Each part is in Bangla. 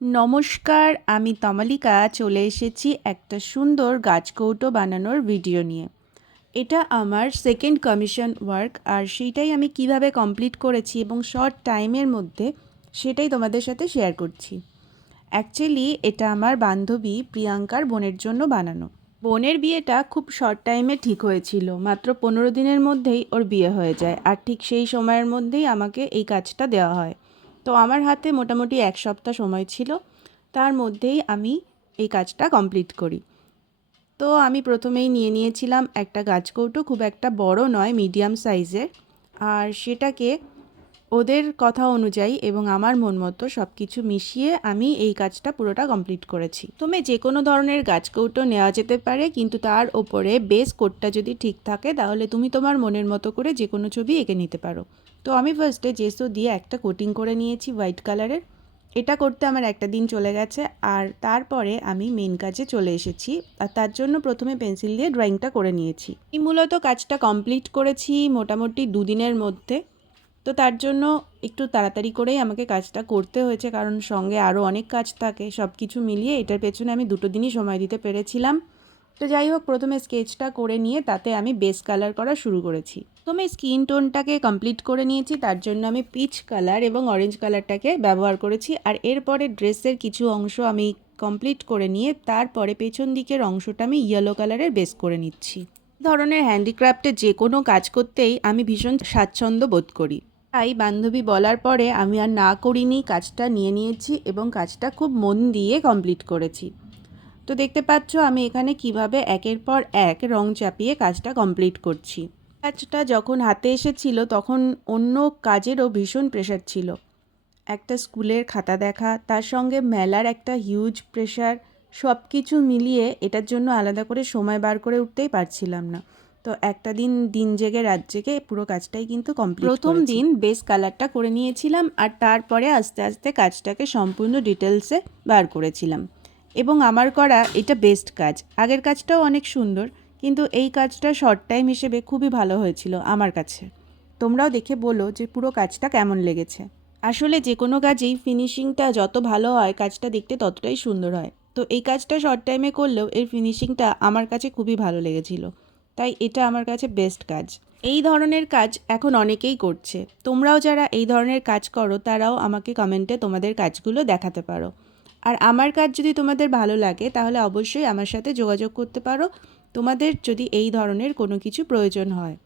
নমস্কার, আমি তমালিকা চলে এসেছি একটা সুন্দর গাছকৌটো বানানোর ভিডিও নিয়ে। এটা আমার সেকেন্ড কমিশন ওয়ার্ক, আর সেইটাই আমি কিভাবে কমপ্লিট করেছি এবং শর্ট টাইমের মধ্যে সেটাই তোমাদের সাথে শেয়ার করছি। অ্যাকচুয়ালি এটা আমার বান্ধবী প্রিয়াঙ্কার বোনের জন্য বানানো। বোনের বিয়েটা খুব শর্ট টাইমে ঠিক হয়েছিল, মাত্র 15 দিনের মধ্যেই ওর বিয়ে হয়ে যায়, আর ঠিক সেই সময়ের মধ্যেই আমাকে এই কাজটা দেওয়া হয়। তো আমার হাতে মোটামুটি 1 সপ্তাহ সময় ছিল, তার মধ্যেই আমি এই কাজটা কমপ্লিট করি। তো আমি প্রথমেই নিয়ে নিয়েছিলাম একটা গাছকৌটো, খুব একটা বড় নয়, মিডিয়াম সাইজের, আর সেটাকে ওদের কথা অনুযায়ী এবং আমার মন মতো সব কিছু মিশিয়ে আমি এই কাজটা পুরোটা কমপ্লিট করেছি। তুমি যে কোনো ধরনের গাছকৌটো নেওয়া যেতে পারে, কিন্তু তার ওপরে বেস কোটটা যদি ঠিক থাকে তাহলে তুমি তোমার মনের মতো করে যে কোনো ছবি এঁকে নিতে পারো। তো আমি ফার্স্টে জেসো দিয়ে একটা কোটিং করে নিয়েছি হোয়াইট কালারের। এটা করতে আমার একটা দিন চলে গেছে, আর তারপরে আমি মেন কাজে চলে এসেছি। আর তার জন্য প্রথমে পেন্সিল দিয়ে ড্রয়িংটা করে নিয়েছি। এই মূলত কাজটা কমপ্লিট করেছি মোটামুটি 2 দিনের মধ্যে। তো তার জন্য একটু তাড়াতাড়ি করেই আমাকে কাজটা করতে হয়েছে, কারণ সঙ্গে আরও অনেক কাজ থাকে। সব কিছু মিলিয়ে এটার পেছনে আমি 2 দিনই সময় দিতে পেরেছিলাম। তো যাই হোক, প্রথমে স্কেচটা করে নিয়ে তাতে আমি বেস কালার করা শুরু করেছি। প্রথমে স্কিন টোনটাকে কমপ্লিট করে নিয়েছি, তার জন্য আমি পিচ কালার এবং অরেঞ্জ কালারটাকে ব্যবহার করেছি। আর এরপরে ড্রেসের কিছু অংশ আমি কমপ্লিট করে নিয়ে তারপরে পেছন দিকের অংশটা আমি ইয়েলো কালারের বেস করে নিচ্ছি। ধরনের হ্যান্ডিক্রাফটে যে কোনো কাজ করতেই আমি ভীষণ স্বাচ্ছন্দ্য বোধ করি, তাই বান্ধবী বলার পরে আমি আর না করিনি, কাজটা নিয়ে নিয়েছি এবং কাজটা খুব মন দিয়ে কমপ্লিট করেছি। তো দেখতে পাচ্ছ আমি এখানে কিভাবে একের পর এক রং চাপিয়ে কাজটা কমপ্লিট করছি। কাজটা যখন হাতে এসেছিল তখন অন্য কাজেরও ভীষণ প্রেশার ছিল। একটা স্কুলের খাতা দেখা, তার সঙ্গে মেলার একটা হিউজ প্রেশার, সব কিছু মিলিয়ে এটার জন্য আলাদা করে সময় বার করে উঠতেই পারছিলাম না। তো একটা দিন জেগে রাত জেগে পুরো কাজটাই কিন্তু কমপ্লিট করেছি। প্রথম দিন বেস কালারটা করে নিয়েছিলাম, আর তারপরে আস্তে আস্তে কাজটাকে সম্পূর্ণ ডিটেলসে বার করেছিলাম। এবং আমার করা এটা বেস্ট কাজ। আগের কাজটাও অনেক সুন্দর, কিন্তু এই কাজটা শর্ট টাইম হিসেবে খুবই ভালো হয়েছিল আমার কাছে। তোমরাও দেখে বলো যে পুরো কাজটা কেমন লেগেছে। আসলে যে কোনো কাজেই ফিনিশিংটা যত ভালো হয় কাজটা দেখতে ততটাই সুন্দর হয়। তো এই কাজটা শর্ট টাইমে করলেও এর ফিনিশিংটা আমার কাছে খুবই ভালো লেগেছিল, তাই এটা আমার কাছে বেস্ট কাজ। এই ধরনের কাজ এখন অনেকেই করছে। তোমরাও যারা এই ধরনের কাজ করো তারাও আমাকে কমেন্টে তোমাদের কাজগুলো দেখাতে পারো। আর আমার কাজ যদি তোমাদের ভালো লাগে তাহলে অবশ্যই আমার সাথে যোগাযোগ করতে পারো, তোমাদের যদি এই ধরনের কোনো কিছু প্রয়োজন হয়।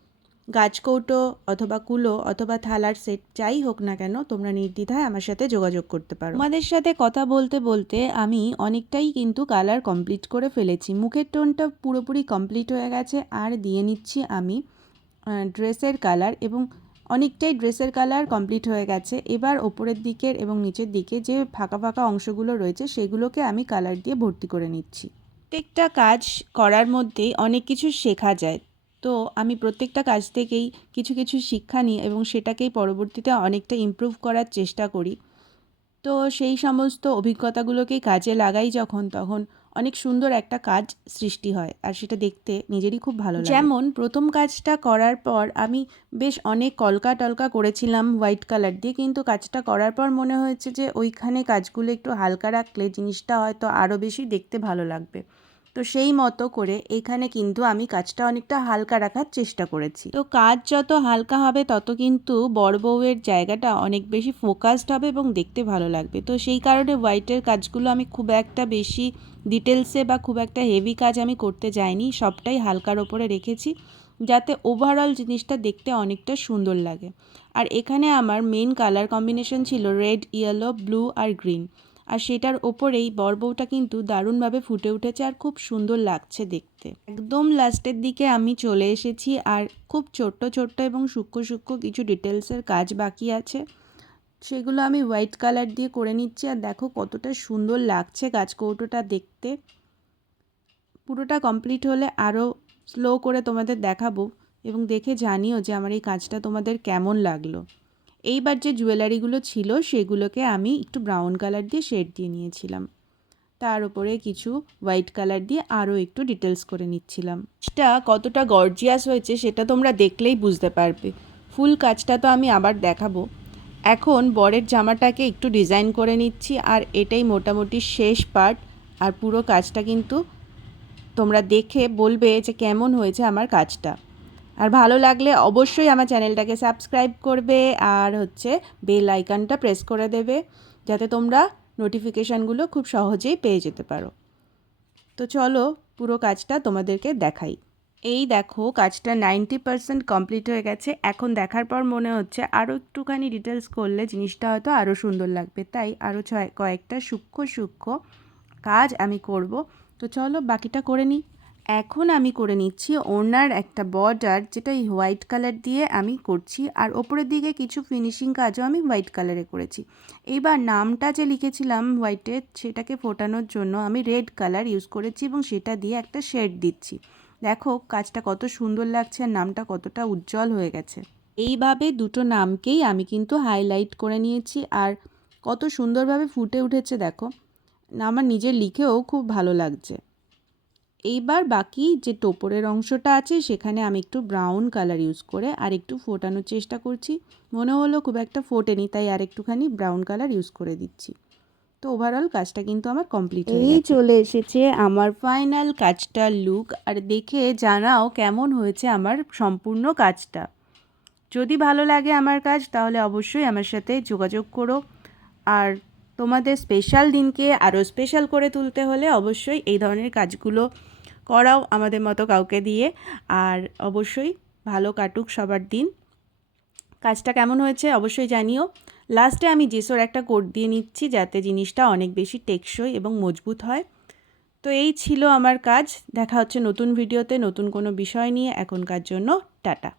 গাছকৌটো অথবা কুলো অথবা থালার সেট যাই হোক না কেন, তোমরা নির্দ্বিধায় আমার সাথে যোগাযোগ করতে পারো। তোমাদের সাথে কথা বলতে বলতে আমি অনেকটাই কিন্তু কালার কমপ্লিট করে ফেলেছি। মুখের টোনটা পুরোপুরি কমপ্লিট হয়ে গেছে, আর দিয়ে নিচ্ছি আমি ড্রেসের কালার, এবং অনেকটাই ড্রেসের কালার কমপ্লিট হয়ে গেছে। এবার ওপরের দিকের এবং নিচের দিকে যে ফাঁকা ফাঁকা অংশগুলো রয়েছে সেগুলোকে আমি কালার দিয়ে ভর্তি করে নিচ্ছি। প্রত্যেকটা কাজ করার মধ্যেই অনেক কিছু শেখা যায়। তো আমি প্রত্যেকটা কাজ থেকেই কিছু কিছু শিক্ষা নিই এবং সেটাকেই পরবর্তীতে অনেকটা ইমপ্রুভ করার চেষ্টা করি। তো সেই সমস্ত অভিজ্ঞতাগুলোকেই কাজে লাগাই যখন, তখন অনেক সুন্দর একটা কাজ সৃষ্টি হয়, আর সেটা দেখতে নিজেরই খুব ভালো লাগে। যেমন প্রথম কাজটা করার পর আমি বেশ অনেক কলকা টলকা করেছিলাম হোয়াইট কালার দিয়ে, কিন্তু কাজটা করার পর মনে হয়েছে যে ওইখানে কাজগুলো একটু হালকা রাখলে জিনিসটা হয়তো আরও বেশি দেখতে ভালো লাগবে। তো সেই মতো করে এখানে কিন্তু আমি কাজটা অনেকটা হালকা রাখার চেষ্টা করেছি। তো কাজ যত হালকা হবে তত কিন্তু বড় বউয়ের জায়গাটা অনেক বেশি ফোকাসড হবে এবং দেখতে ভালো লাগবে। তো সেই কারণে হোয়াইটের কাজগুলো আমি খুব একটা বেশি ডিটেলসে বা খুব একটা হেভি কাজ আমি করতে যাইনি, সবটাই হালকার ওপরে রেখেছি যাতে ওভারঅল জিনিসটা দেখতে অনেকটা সুন্দর লাগে। আর এখানে আমার মেন কালার কম্বিনেশন ছিল রেড, ইয়েলো, ব্লু আর গ্রিন, আর সেটার ওপরেই বরবউটা কিন্তু দারুণভাবে ফুটে উঠেছে আর খুব সুন্দর লাগছে দেখতে। একদম লাস্টের দিকে আমি চলে এসেছি, আর খুব ছোট্ট ছোট্ট এবং সূক্ষ্ম সূক্ষ্ম কিছু ডিটেলসের কাজ বাকি আছে, সেগুলো আমি হোয়াইট কালার দিয়ে করে নিচ্ছি। আর দেখো কতটা সুন্দর লাগছে গাছকৌটোটা দেখতে। পুরোটা কমপ্লিট হলে আরও স্লো করে তোমাদের দেখাবো এবং দেখে জানিও যে আমার এই কাজটা তোমাদের কেমন লাগলো। এইবার যে জুয়েলারিগুলো ছিল সেগুলোকে আমি একটু ব্রাউন কালার দিয়ে শেড দিয়ে নিয়েছিলাম, তার উপরে কিছু হোয়াইট কালার দিয়ে আরও একটু ডিটেলস করে নিচ্ছিলাম। এটা কতটা গর্জিয়াস হয়েছে সেটা তোমরা দেখলেই বুঝতে পারবে। ফুল কাজটা তো আমি আবার দেখাবো, এখন বরের জামাটাকে একটু ডিজাইন করে নিচ্ছি, আর এটাই মোটামুটি শেষ পার্ট। আর পুরো কাজটা কিন্তু তোমরা দেখে বলবে যে কেমন হয়েছে আমার কাজটা। আর ভালো লাগলে অবশ্যই আমার চ্যানেলটাকে সাবস্ক্রাইব করবে, আর বেল আইকনটা প্রেস করে দেবে, যাতে তোমরা নোটিফিকেশানগুলো খুব সহজেই পেয়ে যেতে পারো। তো চলো পুরো কাজটা তোমাদেরকে দেখাই। এই দেখো, কাজটা 90% কমপ্লিট হয়ে গেছে। এখন দেখার পর মনে হচ্ছে আরও একটুখানি ডিটেলস করলে জিনিসটা হয়তো আরও সুন্দর লাগবে, তাই আরও কয়েকটা সূক্ষ্ম সূক্ষ্ম কাজ আমি করব। তো চলো বাকিটা করে নিই। এখন আমি করে নিচ্ছি ওড়নার একটা বর্ডার, যেটা এই হোয়াইট কালার দিয়ে আমি করছি, আর ওপরের দিকে কিছু ফিনিশিং কাজও আমি হোয়াইট কালারে করেছি। এইবার নামটা যে লিখেছিলাম হোয়াইটে, সেটাকে ফোটানোর জন্য আমি রেড কালার ইউজ করেছি এবং সেটা দিয়ে একটা শেড দিচ্ছি। দেখো কাজটা কত সুন্দর লাগছে আর নামটা কতটা উজ্জ্বল হয়ে গেছে। এইভাবে দুটো নামকেই আমি কিন্তু হাইলাইট করে নিয়েছি, আর কত সুন্দরভাবে ফুটে উঠেছে দেখো। আমার নিজের লিখেও খুব ভালো লাগছে। এইবার বাকি যে টোপরের অংশটা আছে সেখানে আমি একটু ব্রাউন কালার ইউজ করে আর একটু ফোটানোর চেষ্টা করছি। মনে হলো খুব একটা ফোটেনি, তাই আর একটুখানি ব্রাউন কালার ইউজ করে দিচ্ছি। তো ওভারঅল কাজটা কিন্তু আমার কমপ্লিট হয়ে গেছে। এই চলে এসেছে আমার ফাইনাল কাজটার লুক, আর দেখে জানাও কেমন হয়েছে আমার সম্পূর্ণ কাজটা। যদি ভালো লাগে আমার কাজ, তাহলে অবশ্যই আমার সাথে যোগাযোগ করো। আর তোমাদের স্পেশাল দিনকে আরও স্পেশাল করে তুলতে হলে অবশ্যই এই ধরনের কাজগুলো করাও আমাদের মতো কাউকে দিয়ে। আর অবশ্যই ভালো কাটুক সবার দিন। কাজটা কেমন হয়েছে অবশ্যই জানিও। লাস্টে আমি জেসোর একটা কোট দিয়ে নিচ্ছি, যাতে জিনিসটা অনেক বেশি টেকসই এবং মজবুত হয়। তো এই ছিল আমার কাজ। দেখা হচ্ছে নতুন ভিডিওতে নতুন কোনো বিষয় নিয়ে। এখনকার জন্য টাটা।